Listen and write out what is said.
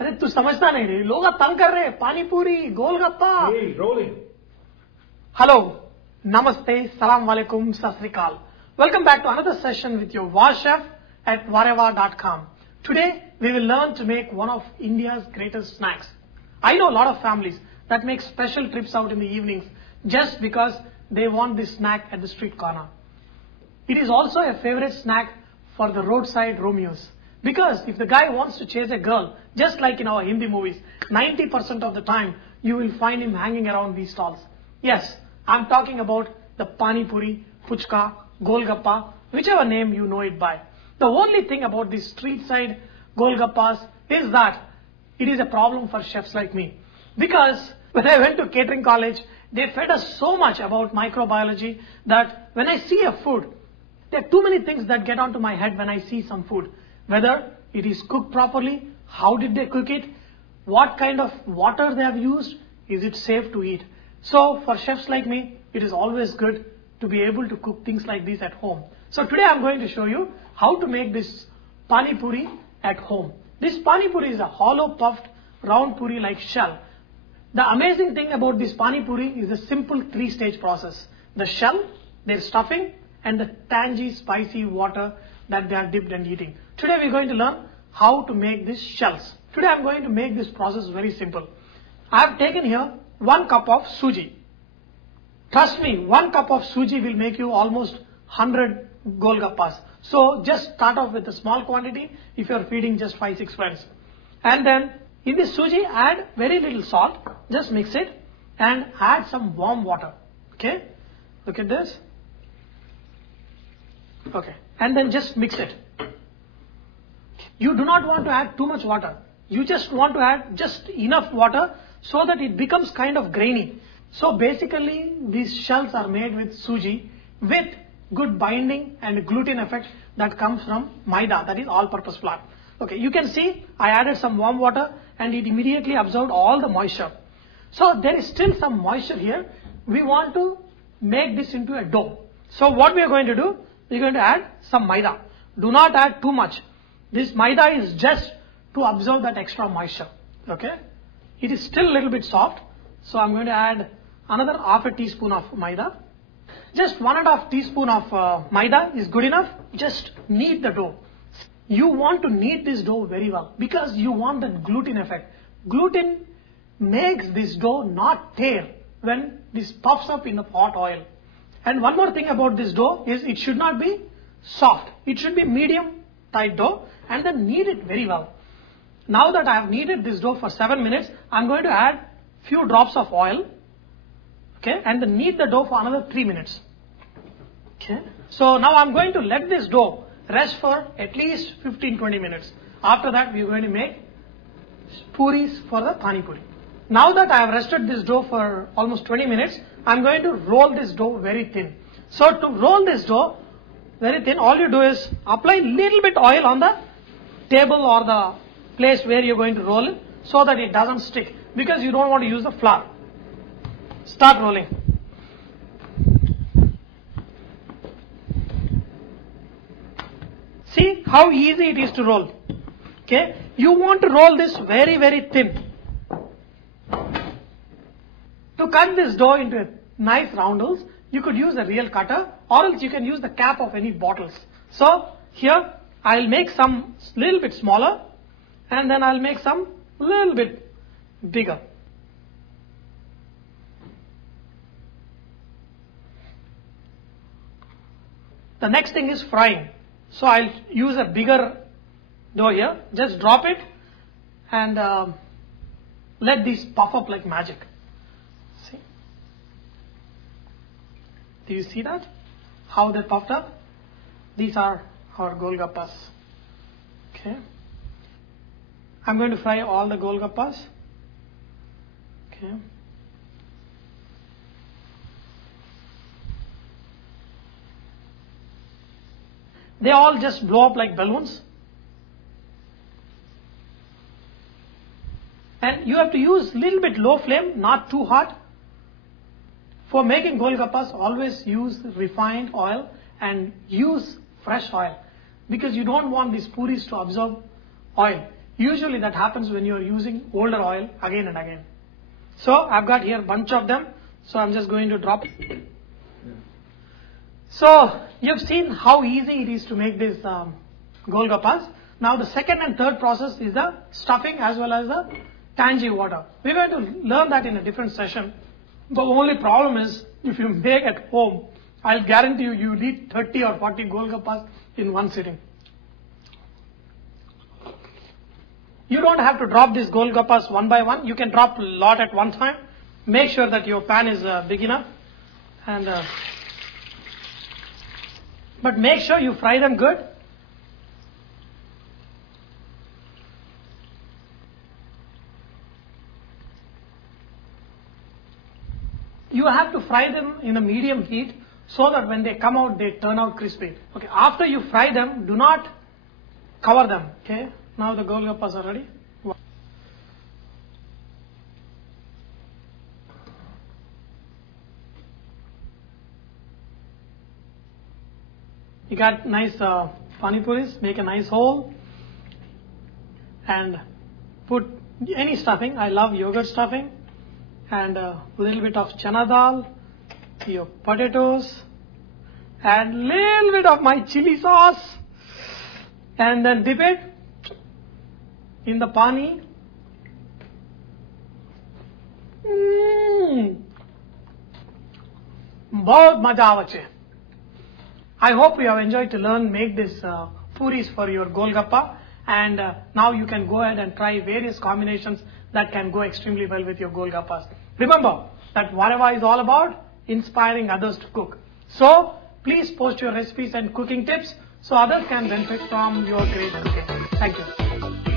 अरे तू समझता नहीं रे, लोग तंग कर रहे हैं, पानी पूरी golgappa. Hey, rolling. Hello, Namaste, Salam Alaikum, Sat Sri Akal. Welcome back to another session with your War Chef at wareva.com. Today we will learn to make one of India's greatest snacks. I know a lot of families that make special trips out in the evenings just because they want this snack at the street corner. It is also a favorite snack for the roadside Romeos. Because if the guy wants to chase a girl, just like in our Hindi movies, 90% of the time you will find him hanging around these stalls. Yes, I'm talking about the pani puri, puchka, golgappa, whichever name you know it by. The only thing about these street side golgappas is that it is a problem for chefs like me. Because when I went to catering college, they fed us so much about microbiology that when I see a food, there are too many things that get onto my head when I see some food. Whether it is cooked properly, how did they cook it, what kind of water they have used, is it safe to eat. So for chefs like me, it is always good to be able to cook things like this at home. So today I'm going to show you how to make this pani puri at home. This pani puri is a hollow puffed round puri like shell. The amazing thing about this pani puri is a simple 3-stage process. The shell, their stuffing, and the tangy spicy water that they are dipped and eating. Today we are going to learn how to make these shells. Today I am going to make this process very simple. I have taken here 1 cup of suji. Trust me, 1 cup of suji will make you almost 100 golgappas. So just start off with a small quantity if you are feeding just 5-6 friends. And then in this suji add very little salt. Just mix it and add some warm water. Okay, look at this. Okay, and then just mix it. You do not want to add too much water. You just want to add just enough water so that it becomes kind of grainy. So basically these shells are made with suji with good binding and gluten effect that comes from maida, that is all-purpose flour. Okay, you can see I added some warm water and it immediately absorbed all the moisture. So there is still some moisture here. We want to make this into a dough. So what we are going to do, we are going to add some maida. Do not add too much. This maida is just to absorb that extra moisture. Okay, it is still a little bit soft. So I'm going to add another half a teaspoon of maida. Just 1.5 teaspoon of maida is good enough. Just knead the dough. You want to knead this dough very well because you want that gluten effect. Gluten makes this dough not tear when this puffs up in the hot oil. And one more thing about this dough is it should not be soft. It should be medium tight dough and then knead it very well. Now that I have kneaded this dough for 7 minutes, I'm going to add few drops of oil. Okay, and then knead the dough for another 3 minutes. Okay, so now I'm going to let this dough rest for at least 15-20 minutes. After that, we are going to make puris for the pani puri. Now that I have rested this dough for almost 20 minutes, I'm going to roll this dough very thin. So to roll this dough very thin, all you do is apply little bit oil on the table or the place where you're going to roll it so that it doesn't stick because you don't want to use the flour. Start rolling. See how easy it is to roll. Okay, you want to roll this very, very thin. To cut this dough into nice roundels, you could use a real cutter or else you can use the cap of any bottles. So here I'll make some little bit smaller and then I'll make some little bit bigger. The next thing is frying. So I'll use a bigger dough here. Just drop it and let these puff up like magic. See? Do you see that? How they puffed up? These are our golgappas. Okay. I'm going to fry all the golgappas. Okay. They all just blow up like balloons. And you have to use little bit low flame, not too hot. For making golgappas, always use refined oil and use fresh oil. because you don't want these puris to absorb oil. Usually that happens when you are using older oil again and again. So I've got here a bunch of them. So I'm just going to drop. So you've seen how easy it is to make these golgappas. Now the second and third process is the stuffing as well as the tangy water. We're going to learn that in a different session. The only problem is if you make at home, I'll guarantee you, you'll eat 30 or 40 golgappas in one sitting. You don't have to drop these golgappas one by one. You can drop a lot at one time. Make sure that your pan is big enough. But make sure you fry them good. You have to fry them in a medium heat so that when they come out, they turn out crispy. Okay, after you fry them, do not cover them. Okay, now the golgappas are ready. You got nice pani puris, make a nice hole and put any stuffing. I love yogurt stuffing and a little bit of chana dal, your potatoes and little bit of my chili sauce and then dip it in the pani. बहुत मजा आवे. I hope you have enjoyed to make this puris for your golgappa, and now you can go ahead and try various combinations that can go extremely well with your golgappas. Remember that Vareva is all about inspiring others to cook. So please post your recipes and cooking tips so others can benefit from your great cooking. Thank you.